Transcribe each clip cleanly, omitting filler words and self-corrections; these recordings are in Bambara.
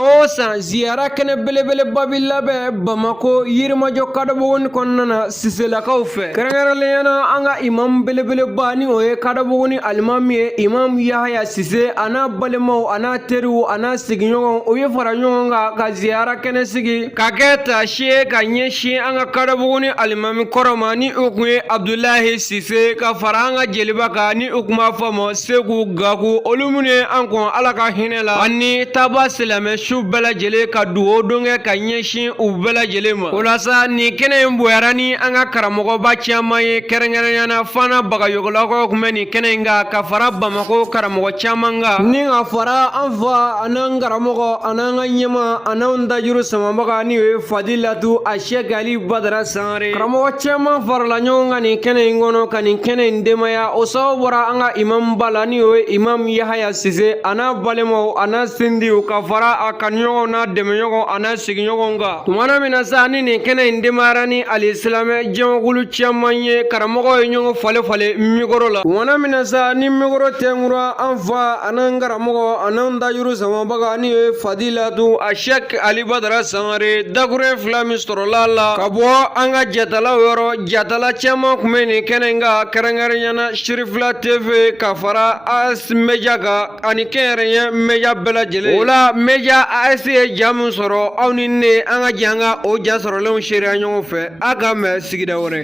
Osa ziara kene belebele babilla be Bamako yirmajo kadaboni konnana sisela kaufe kerengere yana anga imam belebele bani oye kadaboni almami imam Yahya Sise ana balemo ana teru ana siginyo oye faranyonga ka ziara kene sigi kaketa she kanye she anga kadaboni almami koromani ukwe Abdullahi Sise ka faranga jelibaka ni ukma famo segu gaku olumune anko alaka hinela ani tabasilame bela jele ka duwo donge ka ɲɛsin u bela jele ma walasa ni kɛnɛ in boyara ni an ka karamɔgɔba caman ye kɛrɛnkɛrɛnyana fana bagayogolakaw kun bɛ ni kɛnɛ in kan ka fara Bamako karamɔgɔ caman kan ni ka fara an fa an'an karamɔgɔ an'an ka ɲɛma an'an dajuru samabaga ni o ye Fadilatu Ashɛki Ali Badara Sangare karamɔgɔ caman farala ɲɔgɔn kan nin kɛnɛ in kɔnɔ ka nin kɛnɛ in denbaya o sababu bɔra an ka imam ba la ni o ye imam Yahya Sise ana balimaw ana sindiw ka fara a kan ɲɔgɔn na dɛmɛ ɲɔgɔn ana sigi ɲɔgɔn kan tumana min na sa ni nin kɛnɛ in demayara ni alisilame jɛmakulu caman ye karamɔgɔ ye ɲɔgɔn fale mikoro la tumana min na sa ni mikoro tɛnkura an fa an'an karamɔgɔ an'an dajuru samabaga ni ye Fadilatu Ashɛki Ali Badara Sangare dakure fila min sɔrɔla la ka bɔ an ka jatalaw yɔrɔ jatala caman kun bɛ nin kɛnɛ in kan kɛrɛnkɛrɛnyana Sirifila TV ka fara AS Media kan ani kɛnyɛrɛye media bɛɛ lajɛlen o la media AS ye jamu sɔrɔ aw ni ne an ka jɛ an ka o ja sɔrɔlenw seereya ɲɔgɔn fɛ a ka mɛn sigida wɛrɛ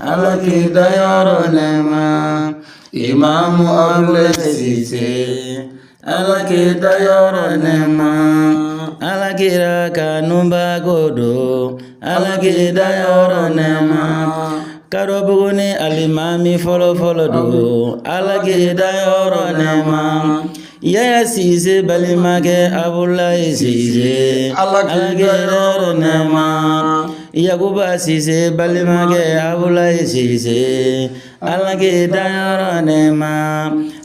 Ala kita yɔrɔ nɛma Imamu Abdullahi Sise Ala kita yɔrɔ nɛma Ala kira kanubago do Ala kita yɔrɔ nɛma Karobuguni alimami fɔlɔ do Ala kita yɔrɔ nɛma Yahya Sise balimakɛ Abdullahi Sise Ala kita yɔrɔ nɛma Yakuba Sise balimakɛ Abdullahi Sise Ala kita yɔrɔ nɛma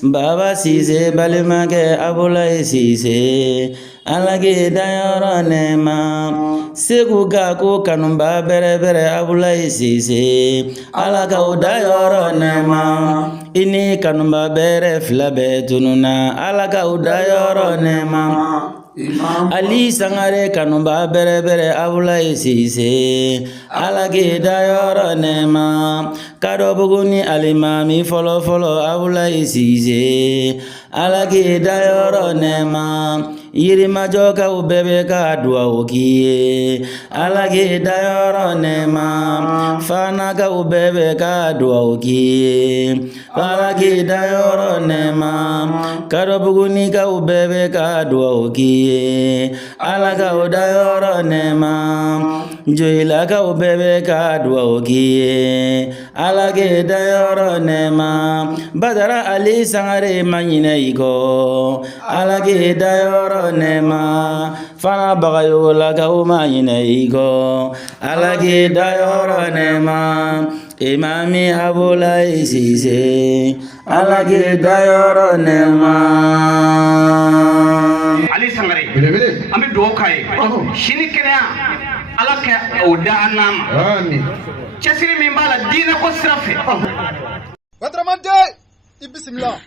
Baba Sise balimakɛ Abdullahi Sise Ala kita yɔrɔ nɛma Segu Gaku kanuba bɛrɛ Abdullahi Sise Ala k'aw da yɔrɔ nɛma ini kanuba bɛrɛ fila bɛɛ tununa Ala k'aw da yɔrɔ nɛma Ali Sangare kanuba bɛrɛ Abdullahi Sise Ala kita yɔrɔ nɛma Kadɔbuguni alimami fɔlɔ Abdullahi Sise Ala kita yɔrɔ nɛma Yirimajɔkaw bɛɛ bɛ ka duwawu k'i ye Ala kita yɔrɔ nɛma Fanakaw bɛɛ bɛ ka duwawu k'i ye Ala kita yɔrɔ nɛma Kadɔbugunikaw bɛɛ bɛ ka duwawu k'i ye Ala k'aw da yɔrɔ nɛma Joyilakaw bɛɛ bɛ ka duwawu k'i ye Ala kita yɔrɔ nɛma Badara Ali Sangare ma ɲinɛ i kɔ Ala kita yɔrɔ nɛma fana bagayogolakaw ma ɲinɛ i kɔ Ala kita yɔrɔ nɛma Imami Abdullahi Sise Ala kita yɔrɔ nɛma Ali Sangare an bɛ dugawu k'a ye sini kɛnɛya Ala ka o da an n'an ma cɛsiri min b'a la diinɛ ko sira fɛ Batraman Dey i bisimila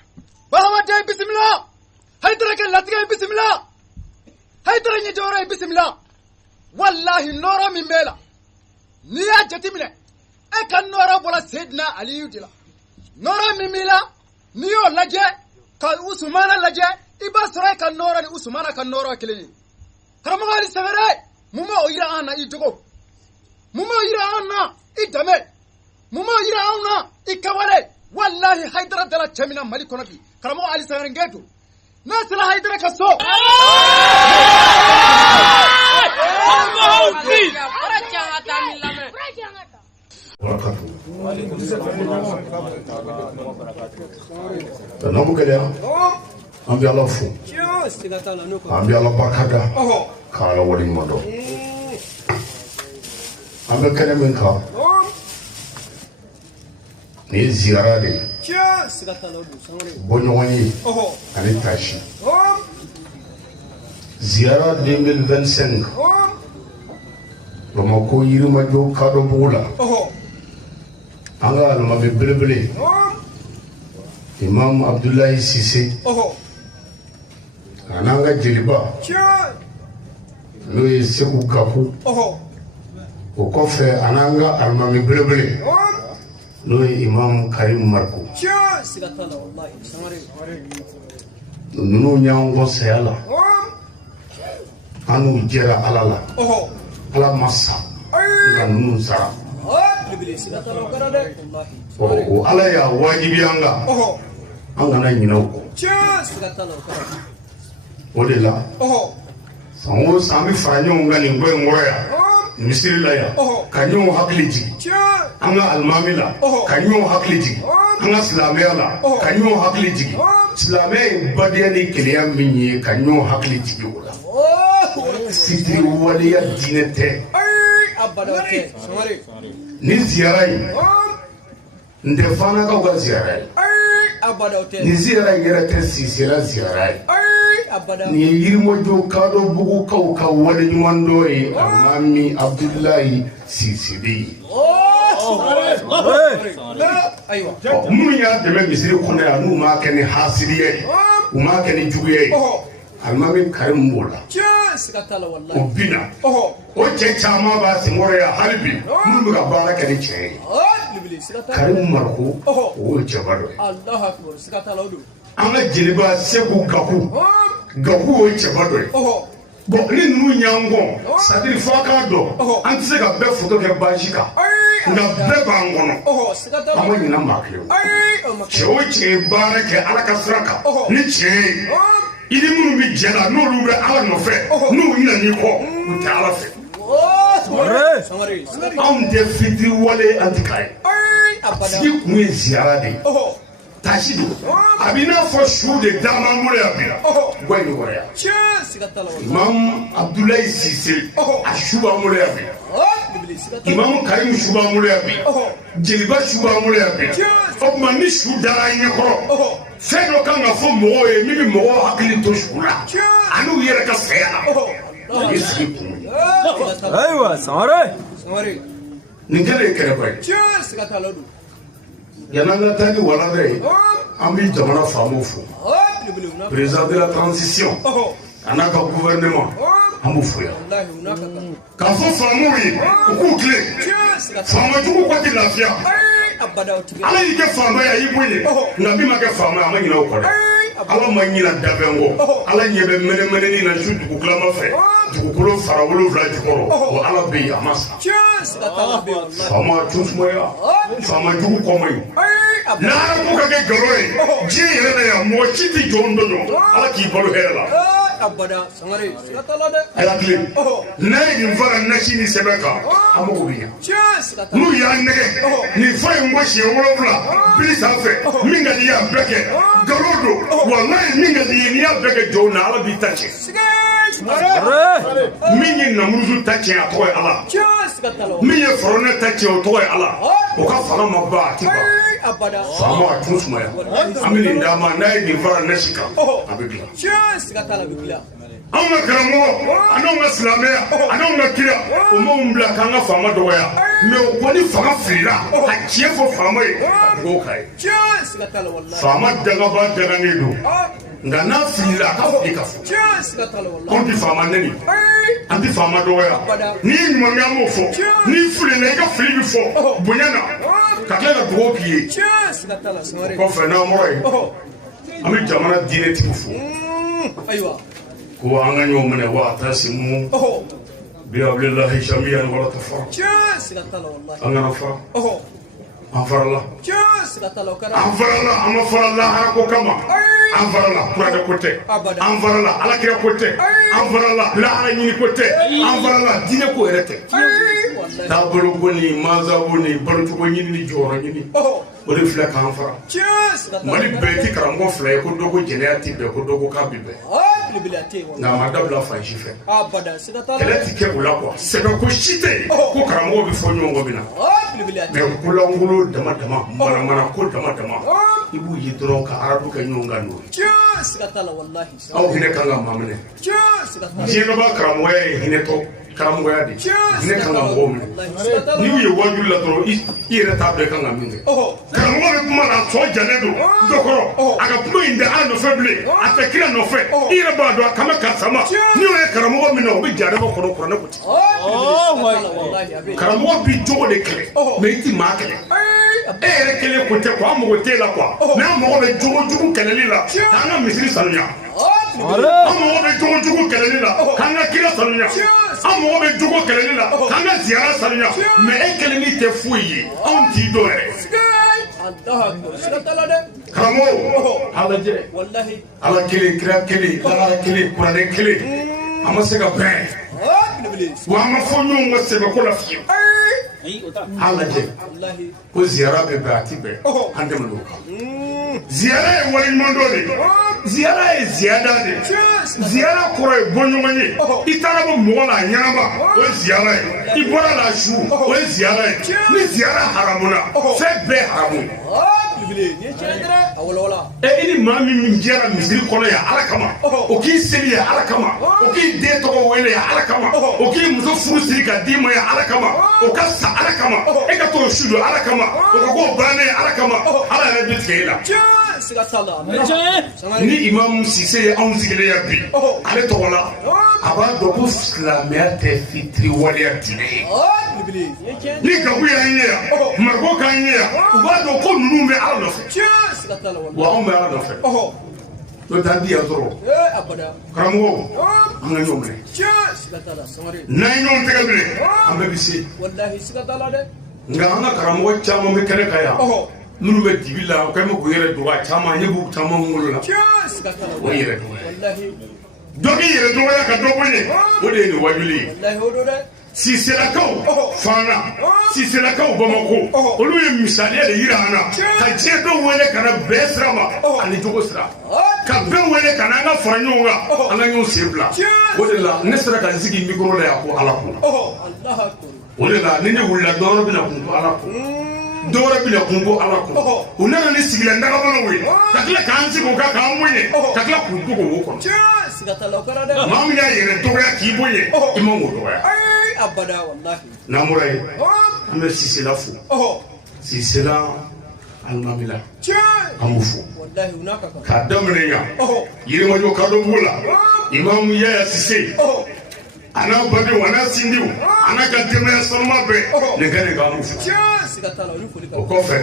Bahama Dey i bisimila Haidara kɛ latigɛ i bisimila Haidara ɲɛjɔyɔrɔ i bisimila wallahi nɔrɔ min b'e la n'i y'a jateminɛ e ka nɔrɔ bɔra Seydina Aliyu de la nɔrɔ min b'i la n'i y'o lajɛ ka Usumana lajɛ i b'a sɔrɔ e ka nɔrɔ ni Usumana ka nɔrɔ kelen ye karamɔgɔ Ali Sangare mun b'o yira an na i jogo mun b'o yira an na i danbe mun b'o yira an na i kawale wallahi Haidara dala cɛ min na Mali kɔnɔ bi karamɔgɔ Ali Sangare n gɛn n'a sera Haidara ka so Namu gɛlɛya an bɛ Ala fo an bɛ Ala barika da k'Ala waleɲuman dɔn an bɛ kɛnɛ min kan nin ye ziyara de ye bɔɲɔgɔn ye ani tasi ziyara 2025 Bamako Yirimajɔ Kadɔbugu la an ka alimami belebele Imam Abdullahi Sise an'an ka jeliba n'o ye Segu Gaku o kɔfɛ an'an ka alimami belebele n'o ye Imam Karim Marko ninnu y'an kɔ saya la an n'u jɛra Ala la Ala ma sa nka ninnu sara o Ala y'a wajibi an kan an kana ɲinɛ o kɔ o de la san o san an bɛ fara ɲɔgɔn kan nin ko in kɔrɔ yan misiri la yan ka ɲɔgɔn hakili jigin an ka alimami la ka ɲɔgɔn hakili jigin an ka silamɛya la ka ɲɔgɔn hakili jigin silamɛya ye badenya ni keleya min ye ka ɲɔgɔn hakili jigin o la fitiri waleya diinɛ tɛ ni ziyara in n tɛ fanakaw ka ziyara ye ni ziyara in yɛrɛ tɛ sisera ziyara ye ni ye Yirimajɔ Kadɔbugukaw ka waleɲuman dɔ ye Alimami Abudulayi Sise de ye minnu y'a dɛmɛ misiri kɔnɔ yan n'u m'a kɛ ni hasiriya ye u m'a kɛ ni juguya ye Alimami Karim b'o la o bina o cɛ caman b'a senkɔrɔ yan hali bi minnu bɛ ka baara kɛ ni cɛ ye Karim Marko o ye cɛba dɔ ye an ka jeliba Segu Gaku Gaku o ye cɛba dɔ ye bon ni ninnu y'an kɔn c'est-à-dire fɔ a k'a dɔn an tɛ se ka bɛɛ foto kɛ baji kan nka bɛɛ b'an kɔnɔ an ma ɲinɛ maa kelen o cɛ o cɛ ye baara kɛ Ala ka sira kan ni cɛ ye i ni minnu bɛ jɛ la n'olu bɛ Ala nɔfɛ n'u ɲinɛ n'i kɔ u tɛ Ala fɛ anw tɛ fitiri wale an tɛ k'a ye sigi kun ye ziyara de ye tasi don a b'i n'a fɔ su de dama an bolo yan bi guwa in kɔrɔ yan Imam Abudulayi Sise a su b'an bolo yan bi Imam Karim su b'an bolo yan bi jeliba su b'an bolo yan bi o tuma ni su dara an ɲɛkɔrɔ fɛn dɔ kan ka fɔ mɔgɔw ye min bɛ mɔgɔw hakili to su la ani u yɛrɛ ka saya la o ye sigi kun ye ayiwa Sangare nin kɛlen ye kɛlɛba ye yan'an ka taa ni walanda ye an bɛ jamana faamaw fo président de la transition a n'a ka gouvernement an b'u fo yan k'a fɔ faamaw ye u k'u tilen faamajugu ka tɛ lafiya Ala y'i kɛ faama ye a y'i bonya nka min ma kɛ faama ye a ma ɲinɛ o kɔ dɛ Ala ma ɲinɛ dabɛn kɔ Ala ɲɛ bɛ mɛnɛmɛnɛni na su dugutilama fɛ dugukolo fara 7 jukɔrɔ o Ala bɛ yen a ma sa faama tun sumaya faama jugu kɔma ye n'Ala ko ka kɛ nkalon ye diɲɛ yɛrɛ la yan mɔgɔ si tɛ jɔn dɔ jɔ Ala k'i balo hɛrɛ la a y'a tilen n'a ye nin fara nasi ni sɛbɛn kan an mago bɛ ɲɛ n'u y'a nɛgɛ nin fa in ko siɲɛ 7 bili sanfɛ min ka di i y'a bɛɛ kɛ nkalon don walayi min ka di i ye n'i y'a bɛɛ kɛ jɔn na Ala b'i ta tiɲɛ min ye Namuruzu ta tiɲɛ a tɔgɔ ye Ala min ye Fɔrɔnɛ ta tiɲɛ o tɔgɔ ye Ala o ka fanga ma ban a tɛ ban faama a tun sumaya an bɛ nin d'a ma n'a ye nin fara nasi kan a bɛ dilan anw ka karamɔgɔ an'anw ka silamɛya an'anw ka kira o m'anw bila k'an ka faama dɔgɔya mais o ko ni fanga filila a tiɲɛ fɔ faama ye ka dugawu k'a ye faama dangaba danganen don nka n'a filila a ka fili ka fɔ anw tɛ faama nɛni an tɛ faama dɔgɔya n'i ye ɲuman kɛ an b'o fɔ n'i filila i ka fili bɛ fɔ bonya na ka tila ka dugawu k'i ye o kɔfɛ n'an bɔra yen an bɛ jamana diinɛtigi fo ko an ka ɲɔgɔn minɛ wa tasimu bihablillahi jami'an wala tafarraqu an kana fara an farala an ma fara lahara ko kama an farala kuranɛ ko tɛ an farala alakira ko tɛ an farala lahara ɲini ko tɛ an farala diinɛ ko yɛrɛ tɛ taabolo ko ni mansabu ni balocogo ɲini ni jɔyɔrɔ ɲini o de filɛ k'an fara Mali bɛɛ ti karamɔgɔ fila ye ko dɔ ko jɛnɛya ti bɛɛ ko dɔ ko k'a bi bɛɛ nka a ma dabila fan si fɛ kɛlɛ ti kɛ o la quoi sɛbɛn ko si tɛ yen ko karamɔgɔ bɛ fɔ ɲɔgɔn kɔ bɛ na mais kulankolon dama dama mana ko dama dama i b'u ye dɔrɔn ka arabu kɛ ɲɔgɔn kan n'o ye aw hinɛ kan ka maa minɛ diɲɛ dɔ b'a karamɔgɔya ye hinɛ tɔ karamɔgɔya de ne kan ka mɔgɔw minɛ n'i y'u ye wajulu la dɔrɔn i yɛrɛ t'a dɔn i kan ka min kɛ karamɔgɔ bɛ kuma na tɔ jalen don dɔ kɔrɔ a ka kuma in tɛ an nɔfɛ bilen a tɛ kira nɔfɛ i yɛrɛ b'a dɔn a kan bɛ karisa ma n'i y'o ye karamɔgɔ min na o bɛ jaa dama kɔnɔ kuranɛ ko ten karamɔgɔ b'i jogo de kɛlɛ mɛ i ti maa kɛlɛ e yɛrɛ kelen ko tɛ quoi an mago t'e la quoi n'an mago bɛ jogo jugu kɛlɛli la k'an ka misiri sanuya an mago bɛ jogo jugu kɛlɛli la k'an ka kira sanuya an mago bɛ jogo kɛlɛli la k'an ka ziyara sanuya mɛ e kelen ni tɛ foyi ye anw t'i dɔn yɛrɛ karamɔgɔ ala jɛ ala kelen kira kelen ala kelen kuranɛ kelen an ma se ka bɛn wa an ma fɔ ɲɔgɔn ka sɛbɛnko la fiyewu ala jɛ ko ziyara bɛ bɛn a ti bɛn an tɛmɛ n'o kan ziyara ye waleɲuman dɔ de ziyara ye ziyada de ziyara kɔrɔ ye bɔɲɔgɔn ye i taara bɔ mɔgɔ la a ɲɛnama o ye ziyara ye i bɔra la a su o ye ziyara ye ni ziyara haramuna fɛn bɛɛ haramu i ni maa min jɛra misiri kɔnɔ yan ala kama o k'i seli yan ala kama o k'i den tɔgɔ wele yan ala kama o k'i muso furu siri ka d'i ma yan ala kama o ka sa ala kama e ka t'o su don ala kama o ka k'o bannen ala kama ala yɛrɛ bɛ tigɛ i la ni imamu sise ye anw sigilen yan bi ale tɔgɔ la a b'a dɔn ko silamɛya tɛ fitiri waleya diinɛ ye ni gabu y'an ye yan marigo k'an ye yan u b'a dɔn ko ninnu bɛ ala nɔfɛ wa anw bɛ ala nɔfɛ n'o tɛ an di yan dɔrɔn karamɔgɔw an ka ɲɔgɔn minɛ n'an ye ɲɔgɔn tɛgɛ minɛ an bɛɛ bɛ se nka an ka karamɔgɔ caman bɛ kɛnɛ kan yan minnu bɛ dibi la u kɛlen bɛ k'u yɛrɛ dɔgɔya caman ɲɛ b'u caman kunkolo la o ye yɛrɛ dɔgɔya dɔ k'i yɛrɛ dɔgɔya ka dɔ bɔ ye o de ye nin wajuli ye siselakaw fana siselakaw bamako olu ye misaliya de yira an na ka diɲɛ bɛɛ wele ka na bɛn sira ma ani jogo sira ka bɛɛ wele ka na an ka fara ɲɔgɔn kan an ka ɲɔgɔn sen bila o de la ne sera ka n sigi mikoro la yan ko ala ko o de la ni ne wulila dɔ wɛrɛ bɛna kun ko ala ko dɔ wɛrɛ bɛna kun ko ala ko u nana ni sigilan dagabanaw ye ka tila k'an sigi o kan k'an bonya ka tila k'u dogo wo kɔnɔ maa min y'a yɛrɛ dɔgɔya k'i bonya i man k'o dɔgɔya n'an bɔra yen an bɛ sisela fo sisela alimamila an b'u fo k'a daminɛ yan yirimajɔ kadɔbugu la imamu yaya sise a n'a badenw a n'a sindiw a n'a ka denbaya sanuma bɛɛ nin ka nin k'an b'u fo o kɔfɛ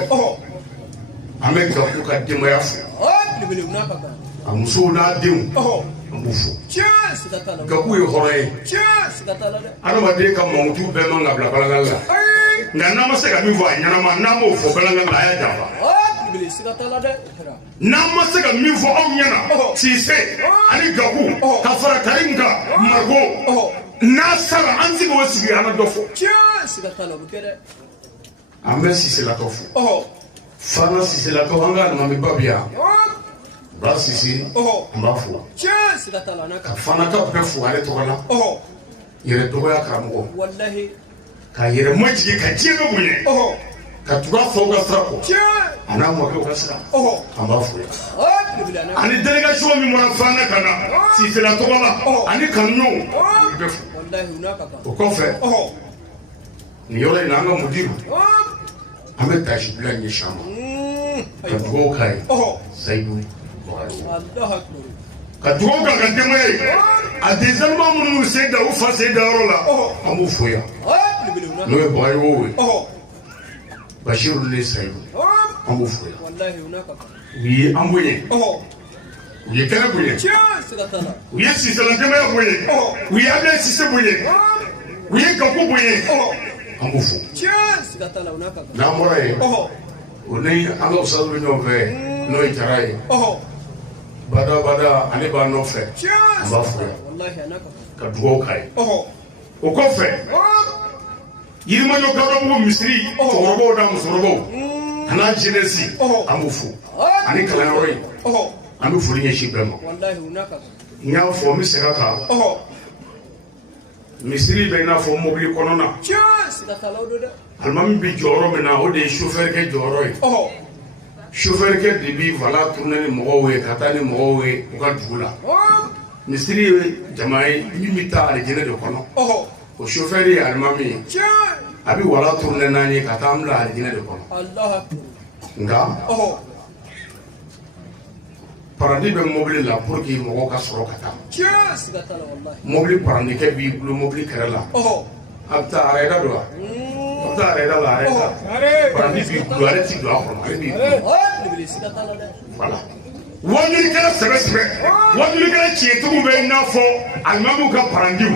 an bɛ gafu ka denbaya fo a musow n'a denw an b'u fo gafu ye hɔrɔn ye adamaden ka mankutu bɛɛ man ka bila balagali la nka n'an ma se ka min fɔ a ɲɛnama n'an m'o fɔ balagali la a y'a janfa n'an ma se ka min fɔ aw ɲɛna sise ani gafu ka fara karim kan margo n'a sara an sigi o sigi an ka dɔ fɔ an bɛ siselakaw fo fana siselakaw an ka alimamiba bi yan ba sise an b'a fo ka fana ka bɛɛ fo ale tɔgɔ la yɛrɛ dɔgɔya karamɔgɔ ka yɛrɛ majigi ka diɲɛ bɛ bonya ka tugu a faw ka sira kɔ a n'a mɔkɛw ka sira an b'a fo yan ani délégation min bɔra fana ka na sisela tɔgɔ la ani kanuɲɔgɔnw an bɛ fo o kɔfɛ nin yɔrɔ in na an ka mudiru an bɛ tasi bila ɲɛsin a ma ka dugawu k'a ye sayidu ka dugawu k'a ka denbaya ye a denmisɛnninma minnu y'u sen da u fa sen da yɔrɔ la an b'u fo yan n'o ye bagayogo ye Bashiru ne sayidu an b'u fo yan u ye an bonya u ye kɛnɛ bonya u ye sisela denbaya bonya u ye Ablaye Sise bonya u ye Gaku bonya an b'u fo n'an bɔra yen o ni an ka usazu bɛ ɲɔgɔn fɛ n'o ye Jara ye bada ale b'a nɔfɛ an b'a fo yan ka dugawu k'a ye o kɔfɛ yirimajɔ kadɔbugu misiri cɛkɔrɔbaw n'a musokɔrɔbaw a n'a jeunesse an b'u fo ani kalanyɔrɔ in an bɛ foli ɲɛsin bɛɛ ma n y'a fɔ n bɛ segin a kan misiri bɛ i n'a fɔ mobili kɔnɔna alimami bɛ jɔyɔrɔ min na o de ye chauffeur kɛ jɔyɔrɔ ye chauffeur kɛ de bi vala tourner ni mɔgɔw ye ka taa ni mɔgɔw ye u ka dugu la misiri ye jama ye min bɛ taa alijinɛ de kɔnɔ o chauffeur ye alimami a bɛ wala tourner naani ka taa an bila alijinɛ de kɔnɔ nka paradis bɛ mobili la pour que mɔgɔw ka sɔrɔ ka taa mobili paradikɛ b'i bolo mobili kɛrɛ la a bɛ taa arrêta don wa a bɛ taa arrêta la arrêta paradis b'i bolo ale ti don a kɔnɔ ale b'i bolo voilà wajulikɛla sɛbɛ sɛbɛ wajulikɛla tiɲɛtigiw bɛ i n'a fɔ alimamiw ka parandiw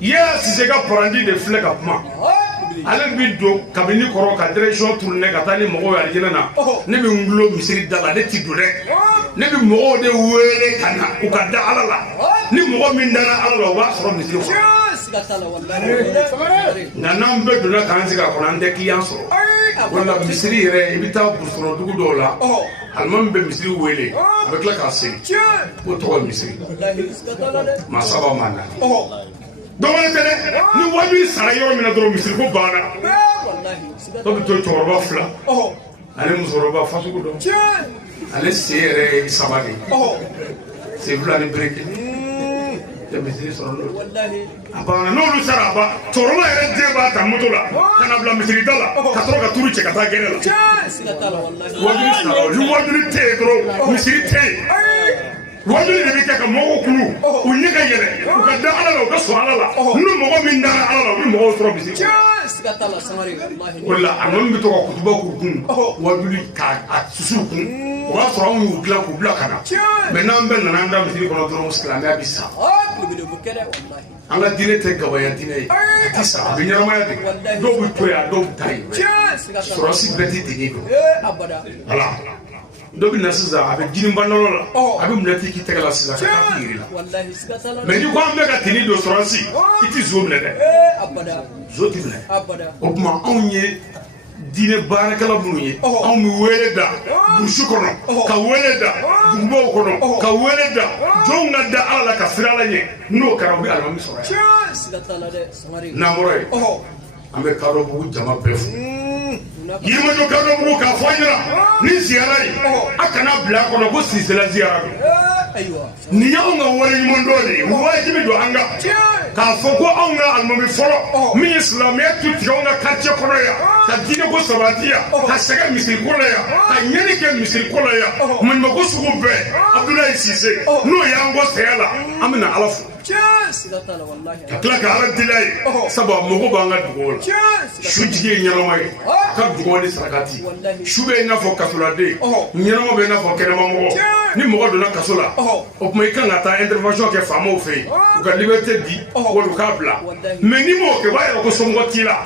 Yaya Sise ka parandi de filɛ ka kuma ale bi don kabini kɔrɔ ka direction tourner ka taa ni mɔgɔw ye alijinɛ na ne bɛ n gulo misiri da la ne ti don dɛ ne bɛ mɔgɔw de wele ka na u ka da Ala la ni mɔgɔ min dara Ala la o b'a sɔrɔ misiri kɔnɔ nka n'an bɛɛ donna k'an sigi a kɔnɔ an tɛ client sɔrɔ o la misiri yɛrɛ i bɛ taa busɔrɔ dugu dɔw la alimami bɛ misiri wele a bɛ tila k'a segin k'o tɔgɔ ye misiri maa saba maa naani dɔwɛrɛ tɛ dɛ ni waju sara yɔrɔ min na dɔrɔn misiri ko banna dɔ bɛ to cɛkɔrɔba fila ani musokɔrɔba fasugu dɔ ale se yɛrɛ ye saba de se fila ni bere kelen tɛ misiri sɔrɔ n'o a banna n'olu sara a ba cɛkɔrɔba yɛrɛ den b'a ta moto la ka na bila misiri da la ka sɔrɔ ka turu cɛ ka taa gɛrɛ la waju sara ni waju tɛ yen dɔrɔn misiri tɛ yen wajuli de bɛ kɛ ka mɔgɔw kulu u ɲɛ ka yɛlɛ u ka da Ala la u ka sɔn Ala la ni mɔgɔ min dara Ala la u bɛ mɔgɔw sɔrɔ misiri o la alimami bɛ to ka kutuba k'u kun wajuli k'a susu kun o b'a sɔrɔ anw y'u dilan k'u bila ka na mɛ n'an bɛɛ nana an da misiri kɔnɔ dɔrɔn silamɛya bɛ sa an ka diinɛ tɛ gabaya diinɛ ye a tɛ sa a bɛ ɲɛnamaya de dɔw bɛ to yan dɔw bɛ taa yen sɔrɔsi bɛɛ tɛ dege dɔn voilà dɔ bɛ na sisan a bɛ jiri bandɔrɔ la a bɛ minɛ k'i tɛgɛ la sisan ka taa k'i yiri la mɛ ni ko an bɛ ka tini don sɔrɔsi i tɛ zo minɛ dɛ zo tɛ minɛ o tuma anw ye diinɛ baarakɛla minnu ye anw bɛ wele da burusi kɔnɔ ka wele da dugubaw kɔnɔ ka wele da jɔnw ka da Ala la ka sira Ala ɲɛ n'o kɛra u bɛ alimami sɔrɔ yan n'an bɔra yen an bɛ Kadɔbugu jama bɛɛ fo Yirimajɔ Kadɔbugu k'a fɔ an ɲɛna ni ziyara ye a kana bila a kɔnɔ ko Sisela ziyara don nin y'anw ka waleɲuman dɔ de ye wajibi don an kan k'a fɔ ko anw ka alimami fɔlɔ min ye silamɛya tu tigɛ anw ka quartier kɔnɔ yan ka diinɛ ko sabati yan ka sɛgɛn misiri ko la yan ka ɲɛni kɛ misiri ko la yan maɲumako sugu bɛɛ Abdulayi Sise n'o y'an bɔ saya la an bɛna Ala fo ka tila ka Ala deli a ye sabu a mago b'an ka dugawu la sujigi ye ɲɛnama ye a ka dugawu ni sarakati su bɛ i n'a fɔ kasoladen ɲɛnama bɛ i n'a fɔ kɛnɛmamɔgɔ ni mɔgɔ donna kaso la o tuma i kan ka taa intervention kɛ faamaw fɛ yen u ka liberté di wala u k'a bila mɛ n'i m'o kɛ o b'a yɛrɛ ko somɔgɔ t'i la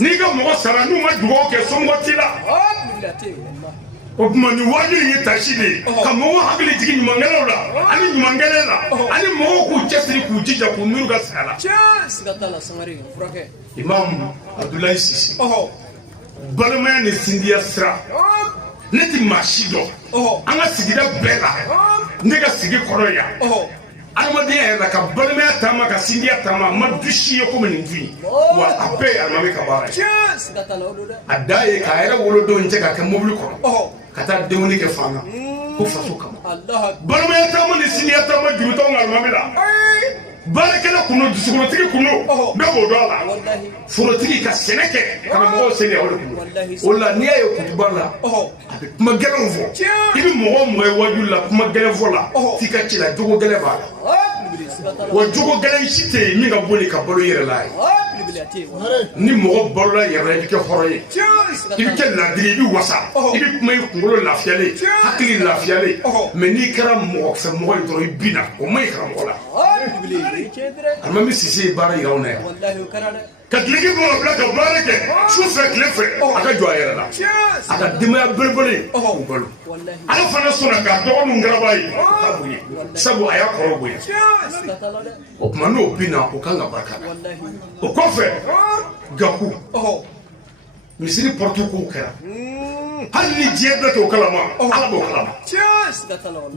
n'i ka mɔgɔ sara n'u ma dugawu kɛ somɔgɔ t'i la o tuma nin wajibi ye tasi de ye ka mɔgɔw hakili jigin ɲumankɛlaw la ani ɲumankɛlɛ la ani mɔgɔw k'u cɛsiri k'u jija k'u miiri ka saya la Imam Abdulayi Sise balimaya ni sindiya sira ne ti maa si dɔn an ka sigida bɛɛ la ne ka sigi kɔrɔ yan adamadenya yɛrɛ la ka balimaya taama ka sindiya taama a ma du si ye komi nin dun ye wa a bɛɛ ye alimami ka baara ye a da ye k'a yɛrɛ wolodenw cɛ ka kɛ mobili kɔnɔ ka taa denkundi kɛ fan na ko faso kama balimaya taama ni sindiya taama juru t'anw ka alimami la baarakɛla kunno dusukolotigi kunno bɛɛ b'o dɔn a la forotigi ka sɛnɛ kɛ ka na mɔgɔw sɛnɛ o de kunno o la n'i y'a ye kutuba la a bɛ kuma gɛlɛnw fɔ i bɛ mɔgɔ mɔgɔ ye wajulu la kuma gɛlɛn fɔ la f'i ka ci la jogo gɛlɛn b'a la wa jogo gɛlɛn si tɛ yen min ka boli ka balo i yɛrɛ la ye ni mɔgɔ balola yɛrɛ la i bɛ kɛ hɔrɔn ye i bɛ kɛ ladiri i bɛ wasa i bɛ kuma i kunkolo lafiyalen hakili lafiyalen mɛ n'i kɛra mɔgɔ fɛ mɔgɔ ye dɔrɔn i bin na o ma ɲi karamɔgɔ la alimami Sise ye baara yira anw na yan ka tileki bɔ ka bila ka baara kɛ su fɛ tile fɛ a ka jɔ a yɛrɛ la a ka denbaya belebele k'u balo Ala fana sɔnna k'a dɔgɔninw garaba ye k'a bonya sabu a y'a kɔrɔ bonya o tuma n'o bin na o kan ka barika o kɔfɛ Gakou misiri porte kow kɛra hali ni diɲɛ bɛɛ t'o kalama Ala b'o kalama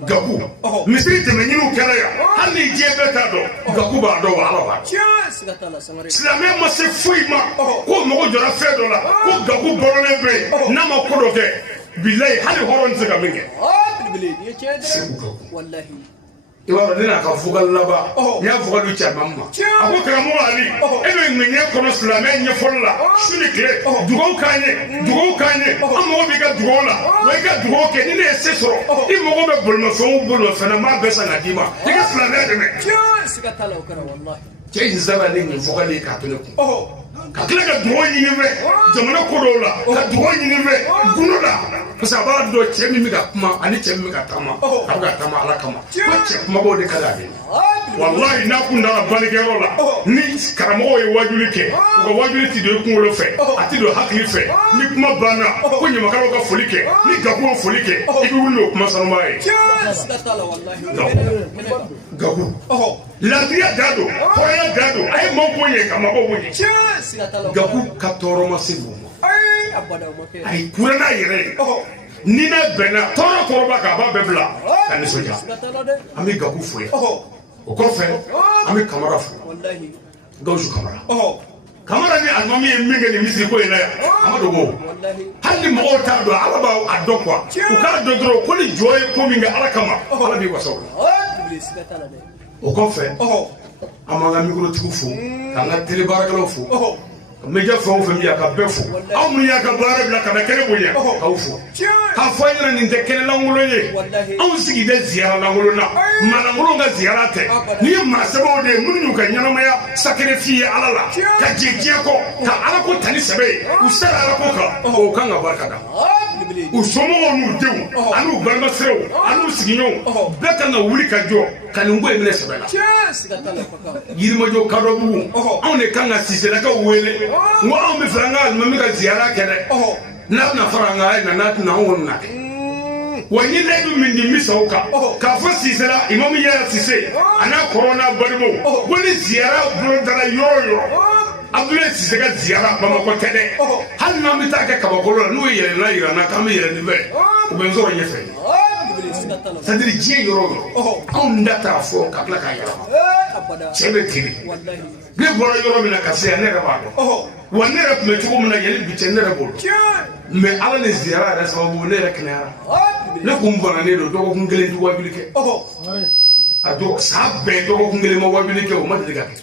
Gakou misiri tɛmɛɲiniw kɛra yan hali ni diɲɛ bɛɛ t'a dɔn Gakou b'a dɔn wa Ala b'a dɔn silamɛya ma se foyi ma ko mɔgɔ jɔra fɛn dɔ la ko Gakou bɔrɔlen bɛ yen n'a ma ko dɔ kɛ bilayi hali hɔrɔn tɛ se ka min kɛ Segu Gakou iwa ne na ka fugal laba nya fugal lu cha mamma ako karamo ali ebe ngene kono sulame nya folla suni kle dugo kanye amo bi ga dugo la wa ga dugo ke ni ne sesoro imo go be bolma fana ma besa na dima diga sulame de me siga tala o kara wallahi ke zara ne ni fugal ka to ne ka kila ka dugo ni ne jamana ko do la ka dugo ni ne guno la parce que ba do che mi ga kuma ani che mi ga tama ka ga tama ala kama ko che kuma bo de kala de wallahi na kun dara baligero la ni karamo ye wajuli ke ko wajuli ti do kun lo fe ati do hakli fe ni kuma bana ko nyima ka ka foli ke ni ga ko foli ke ibi wulo kuma sanu mai gabu la dia dado ko ya dado ay mo ko ye kama bo bo gabu ka toro ma sibu ay kurana yere ni na bena toro toro ba ka ba bebla kan soja ami gabu fo o kɔfɛ an bɛ kamara fo Gawusu Kamara Kamara ni alimami ye min kɛ nin misiri ko in na yan an ma dogo hali ni mɔgɔw t'a dɔn ala b'a dɔn kuwa u k'a dɔn dɔrɔn ko ni jɔ ye ko min kɛ ala kama ala b'i wasa o la o kɔfɛ an b'an ka mikorotigiw fo k'an ka telebaarakɛlaw fo media fɛn o fɛn bɛ yan ka bɛɛ fo aw minnu y'a ka baara bila ka na kɛnɛ bonya k'aw fo k'a fɔ an ɲɛna nin tɛ kɛnɛ lankolon ye anw sigi bɛ ziyara lankolon na maa lankolon ka ziyara tɛ n'i ye maa sɛbɛnw de ye minnu y'u ka ɲɛnamaya sakɛrɛfin ye ala la ka jɛ diɲɛ kɔ ka ala ko ta ni sɛbɛ ye u sera ala ko kan o kan ka barika da u somɔgɔw n'u denw an'u balimasiraw an'u sigiɲɔgɔnw bɛɛ kan ka wuli ka jɔ ka nin ko in minɛ sɛbɛ la yirimajɔ kadɔbugu anw de kan ka siselakaw wele n ko anw bɛ fɛ an ka alimami ka ziyara kɛ dɛ n'a bɛna fara an kan a ye na n'a tɛna anw kɔni na kɛ wa n ye layidu min di misaw kan k'a fɔ sisela imamu yɛrɛ sise a n'a kɔrɔ n'a balimaw ko ni ziyara bolo dara yɔrɔ o yɔrɔ Abdoulaye Cissé ka ziyara Bamakɔ tɛ dɛ hali n'an bɛ taa kɛ kabakolo la n'u ye yɛlɛnna yira n na k'an bɛ yɛlɛn nin fɛ u bɛ n sɔrɔ ɲɛfɛ c'est-à-dire diɲɛ yɔrɔ o yɔrɔ anw da t'a fɔ ka tila k'a yɛlɛma cɛ bɛ tiri ne bɔra yɔrɔ min na ka se yan ne yɛrɛ b'a dɔn wa ne yɛrɛ tun bɛ cogo min na yanni bi cɛ ne yɛrɛ bolo mais ala ni ziyara yɛrɛ sababu ne yɛrɛ kɛnɛyara ne kun bananen don dɔgɔkun kelen tɛ wajuli kɛ a dɔgɔ san bɛɛ dɔgɔkun kelen ma wajuli kɛ o ma deli ka kɛ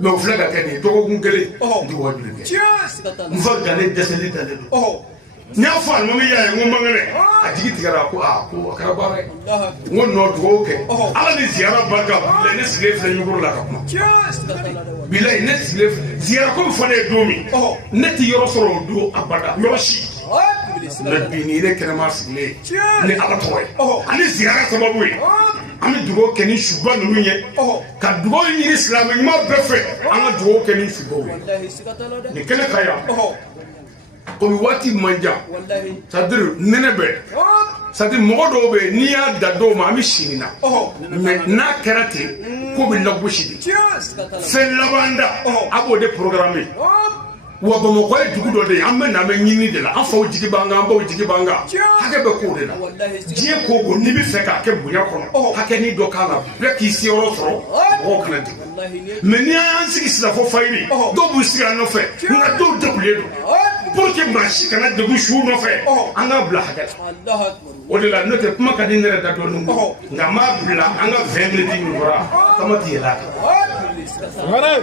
mais o filɛ ka kɛ nin ye dɔgɔkun kelen n tɛ wajuli kɛ n fa gane dɛsɛli talen don n y'a fɔ alimami y'a ye n ko n man kɛnɛ a jigi tigɛra ko ko a kɛra baara ye n ko nɔ dugawu kɛ ala ni ziyara barika bilayi ne sigilen filɛ ɲuguro la ka kuma bilayi ne sigilen filɛ ziyara ko min fɔ ne ye don min ne tɛ yɔrɔ sɔrɔ o don abada yɔrɔ si mɛ bi ni ne kɛnɛma sigilen ni ala tɔgɔ ye ani ziyara sababu ye an bɛ dugawu kɛ ni suba ninnu ye ka dugawu ɲini silamɛ ɲuman bɛɛ fɛ an ka dugawu kɛ ni subaw ye nin kɛnɛ ka yan o bɛ waati man jan c'est-à-dire nɛnɛ bɛ c'est-à-dire mɔgɔ dɔw bɛ yen n'i y'a da dɔw ma an bɛ sini na mais n'a kɛra ten ko bɛ lagosi de fɛn laban da a b'o de programme wa Bamakɔ ye dugu dɔ de ye an bɛ na an bɛ ɲini de la an faw jigi b'an kan an baw jigi b'an kan hakɛ bɛ k'o de la diɲɛ ko o ko n'i bɛ fɛ k'a kɛ bonya kɔnɔ hakɛnin dɔ k'a la bɛɛ k'i seyɔrɔ sɔrɔ mɔgɔw kana degun mais n'i y'an sigi sisan fo fayiri dɔw b'u sigi an nɔfɛ nka dɔw degulen don pour que maa si kana degun su nɔfɛ an k'a bila hakɛ la o de la n'o tɛ kuma ka di ne yɛrɛ da dɔɔnin nka n b'a bila an ka 20 minutes min fɔra kama ti yɛlɛ a kan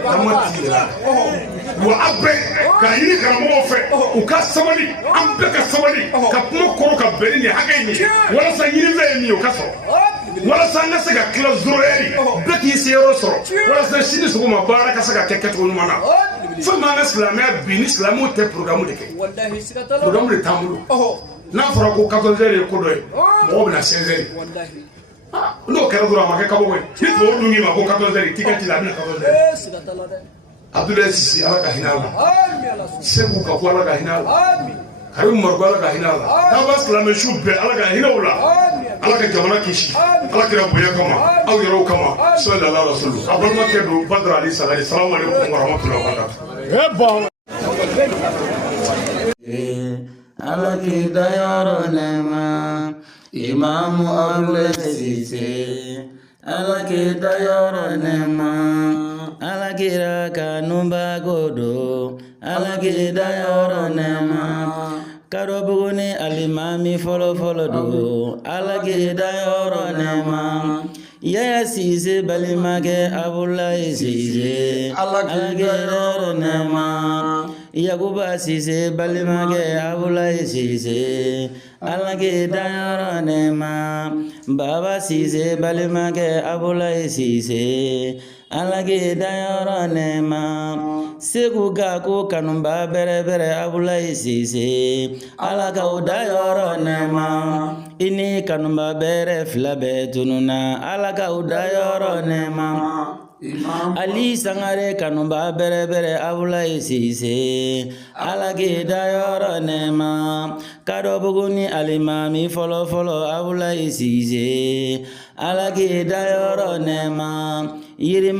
kama ti yɛlɛ a kan wa a bɛɛ k'a ɲini karamɔgɔw fɛ u ka sabali an bɛɛ ka sabali ka kuma kɔrɔ ka bɛn ni nin hakɛ in ye walasa ɲinifɛn ye min ye o ka sɔrɔ walasa an ka se ka tila zoroyɛri bɛɛ k'i seyɔrɔ sɔrɔ walasa sini sɔgɔma baara ka se ka kɛ kɛcogo ɲuman na fɛn min an ka silamɛya bi ni silamɛw tɛ programme de kɛ programme de t'an bolo n'a fɔra ko 14 heures ye ko dɔ ye mɔgɔw bɛ na 16 heures n'o kɛra dɔrɔn a ma kɛ kabako ye ni tubabu dun k'i ma ko 14 heures t'i ka ci la a bɛna 14 heures Abdoulaye Cissé ala ka hinɛ a la Seku ka ko ala ka hinɛ a la Karim Umaru ala ka hinɛ a la Daba silamɛ su bɛɛ ala ka hinɛ o la ala ka jamana kisi ala kɛra bonya kama aw yɛrɛw kama sallallahu alaihi wa sallam a balimakɛ don Badara Ali Sagari salamu alaikum wa rahmatullahi wa barakatuh ala ki dayaro nema Imam Abdoulaye Cissé ala ki dayaro nema ala kira kanumba godo ala ki dayaro nema Karobuguni alimami folo folo do Ala ke dayoro nema Yaya Sise balimage Abulaye Sise Ala ke dayoro nema Yakuba Sise balimage Abulaye Sise Ala ke dayoro nema Baba Sise balimage Abulaye Sise Ala ke dayoro nema Segu gaku kanumba bere bere Abulaye Sise Ala ka dayoro nema Ini kanumba bere flabe tununa Ala ka dayoro nema Ali sangare kanumba bere bere Abulaye Sise Ala ke dayoro nema Karobuguni alimami folo folo Abulaye Sise Ala ke dayoro nema Yirima